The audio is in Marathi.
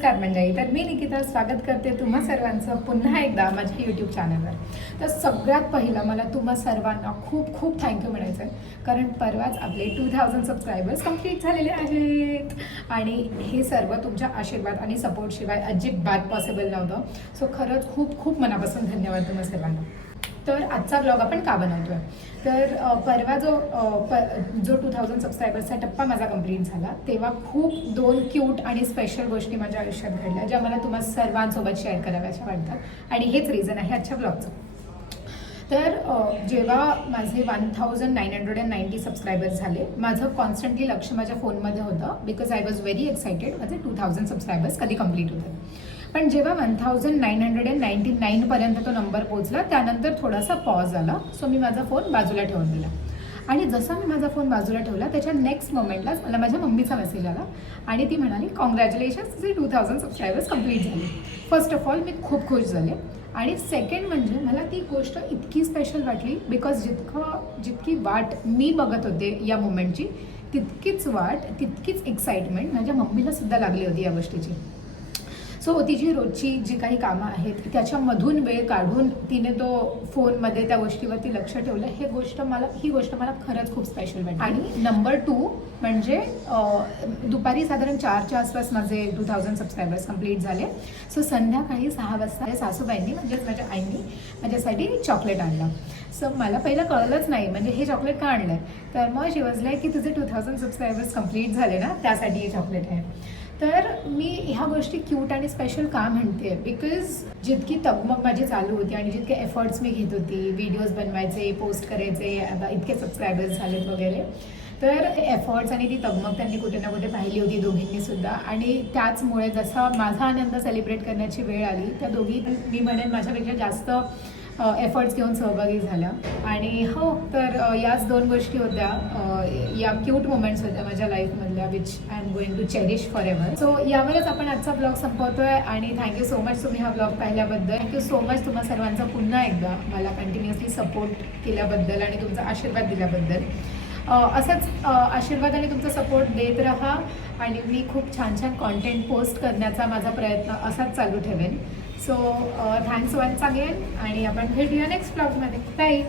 नमस्कार मंडळी. तर मी निकिता स्वागत करते तुम्हा सर्वांचं पुन्हा एकदा माझ्या यूट्यूब चॅनलवर. तर सगळ्यात पहिलं मला तुम्हा सर्वांना खूप खूप थँक्यू म्हणायचं आहे, कारण परवाच आपले 2000 सबस्क्रायबर्स कंप्लीट झालेले आहेत आणि हे सर्व तुमच्या आशीर्वाद आणि सपोर्टशिवाय अजिबात पॉसिबल नव्हतं. सो खरंच खूप खूप मनापासून धन्यवाद तुम्हा सर्वांना. तर आजचा ब्लॉग आपण का बनवतोय, तर परवा जो 2000 सबस्क्रायबर्सचा टप्पा माझा कंप्लीट झाला तेव्हा खूप दोन क्यूट आणि स्पेशल गोष्टी माझ्या आयुष्यात घडल्या, ज्या मला तुम्हा सर्वांसोबत शेअर कराव्याशा वाटतात आणि हेच रिझन आहे आजच्या ब्लॉगचं. तर जेव्हा माझे 1990 सबस्क्रायबर्स झाले, माझं कॉन्स्टंटली लक्ष माझ्या फोनमध्ये होतं, because I was very excited माझे 2000 सबस्क्रायबर्स कधी कंप्लीट होते. पण जेव्हा 1999 पर्यंत तो नंबर पोहोचला त्यानंतर थोडासा पॉज आला. सो मी माझा फोन बाजूला ठेवून दिला आणि जसा मी माझा फोन बाजूला ठेवला त्याच्या नेक्स्ट मोमेंटलाच मला माझ्या मम्मीचा मेसेज आला आणि ती म्हणाली, कॉंग्रॅच्युलेशन्स, तुझे 2000 सबस्क्रायबर्स कंप्लीट झाले. फर्स्ट ऑफ ऑल मी खूप खुश झाले आणि सेकंड म्हणजे मला ती गोष्ट इतकी स्पेशल वाटली, बिकॉज जितकी वाट मी बघत होते या मोमेंटची, तितकीच एक्साइटमेंट माझ्या मम्मीला सुद्धा लागली होती या गोष्टीची. सो तिची रोजची जी काही कामं आहेत त्याच्यामधून वेळ काढून तिने तो फोनमध्ये त्या गोष्टीवरती लक्ष ठेवलं. ही गोष्ट मला खरंच खूप स्पेशल वाटली. आणि नंबर 2 म्हणजे दुपारी साधारण 4च्या आसपास माझे 2000 सबस्क्रायबर्स कंप्लीट झाले. सो संध्याकाळी 6 वाजता सासूबाईंनी म्हणजेच माझ्या आईनी माझ्यासाठी चॉकलेट आणलं. सो मला पहिलं कळलंच नाही म्हणजे हे चॉकलेट का आणलं आहे. तर मग शी वॉज लाईक की तुझे 2000 सबस्क्रायबर्स कंप्लीट झाले ना, त्यासाठी हे चॉकलेट आहे. तर मी ह्या गोष्टी क्यूट आणि स्पेशल का म्हणते, बिकॉज जितकी तगमग माझी चालू होती आणि जितके एफर्ट्स मी घेत होती, व्हिडिओज बनवायचे, पोस्ट करायचे, आता इतके सबस्क्रायबर्स झालेत वगैरे, तर एफर्ट्स आणि ती तगमग त्यांनी कुठे ना कुठे पाहिली होती दोघींनी सुद्धा. आणि त्याचमुळे जसा माझा आनंद सेलिब्रेट करण्याची वेळ आली, त्या दोघी मी म्हणेन माझ्यापेक्षा जास्त एफर्ट्स घेऊन सहभागी झाल्या. आणि हो, तर याच दोन गोष्टी होत्या, या क्यूट मोमेंट्स होत्या माझ्या लाईफमधल्या, which I am going to cherish forever. So यावरच आपण आजचा ब्लॉग संपवतोय आणि थँक्यू सो मच तुम्ही हा ब्लॉग पाहिल्याबद्दल. थँक्यू सो मच तुम्हा सर्वांचा पुन्हा एकदा मला कंटिन्युअसली सपोर्ट केल्याबद्दल आणि तुमचा आशीर्वाद दिल्याबद्दल. असंच आशीर्वाद आणि तुमचा सपोर्ट देत राहा आणि मी खूप छान छान कॉन्टेंट पोस्ट करण्याचा माझा प्रयत्न असाच चालू ठेवेन. सो थँक्स वन्स अगेन आणि आपण भेटूया नेक्स्ट ब्लॉगमध्ये. बाय.